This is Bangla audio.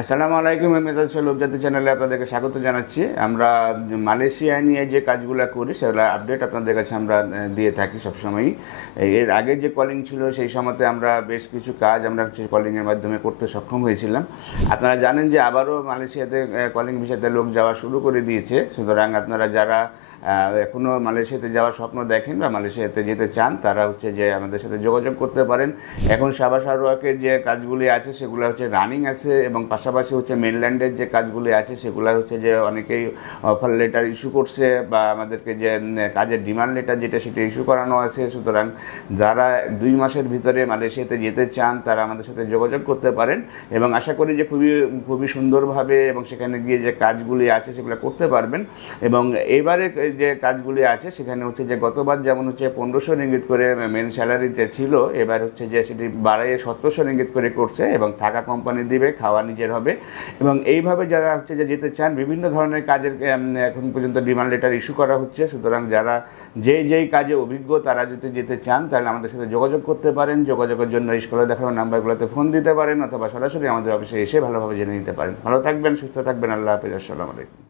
আসসালামু আলাইকুম। মেজাজ লোকজাতি চ্যানেলে আপনাদেরকে স্বাগত জানাচ্ছি। আমরা মালয়েশিয়া নিয়ে যে কাজগুলো করি সেগুলো আপডেট আপনাদের কাছে আমরা দিয়ে থাকি সবসময়ই। এর আগে যে কলিং ছিল সেই সময়তে আমরা বেশ কিছু কাজ আমরা কলিংয়ের মাধ্যমে করতে সক্ষম হয়েছিলাম। আপনারা জানেন যে আবারও মালয়েশিয়াতে কলিং ভিসাতে লোক যাওয়া শুরু করে দিয়েছে। সুতরাং আপনারা যারা এখনও মালয়েশিয়াতে যাওয়ার স্বপ্ন দেখেন বা মালয়েশিয়াতে যেতে চান তারা যে আমাদের সাথে যোগাযোগ করতে পারেন। এখন সাবা সারোয়াকের যে কাজগুলি আছে সেগুলো রানিং আছে, এবং পাশাপাশি মেনল্যান্ডের যে কাজগুলি আছে সেগুলো যে অনেকেই অফার লেটার ইস্যু করছে বা আমাদেরকে যে কাজের ডিমান্ড লেটার সেটা ইস্যু করানো আছে। সুতরাং যারা 2 মাসের ভিতরে মালয়েশিয়াতে যেতে চান তারা আমাদের সাথে যোগাযোগ করতে পারেন, এবং আশা করি যে খুবই সুন্দরভাবে এবং সেখানে গিয়ে যে কাজগুলি আছে সেগুলো করতে পারবেন। এবং এবারে যে কাজগুলি আছে সেখানে যে গতবার যেমন 1500 রিঙ্গিত করে মেন স্যালারিতে ছিল, এবার যে সেটি বাড়াইয়ে 1700 রিঙ্গিত করে করছে, এবং থাকা কোম্পানি দিবে, খাওয়া নিজের হবে। এবং এইভাবে যারা যে যেতে চান বিভিন্ন ধরনের কাজের এখন পর্যন্ত ডিমান্ড লেটার ইস্যু করা হচ্ছে। সুতরাং যারা যেই কাজে অভিজ্ঞ তারা যদি যেতে চান তাহলে আমাদের সাথে যোগাযোগ করতে পারেন। যোগাযোগের জন্য স্ক্রিনে দেখানো নাম্বারগুলোতে ফোন দিতে পারেন অথবা সরাসরি আমাদের অফিসে এসে ভালোভাবে জেনে নিতে পারেন। ভালো থাকবেন, সুস্থ থাকবেন। আল্লাহ হাফেজ। আসসালামু আলাইকুম।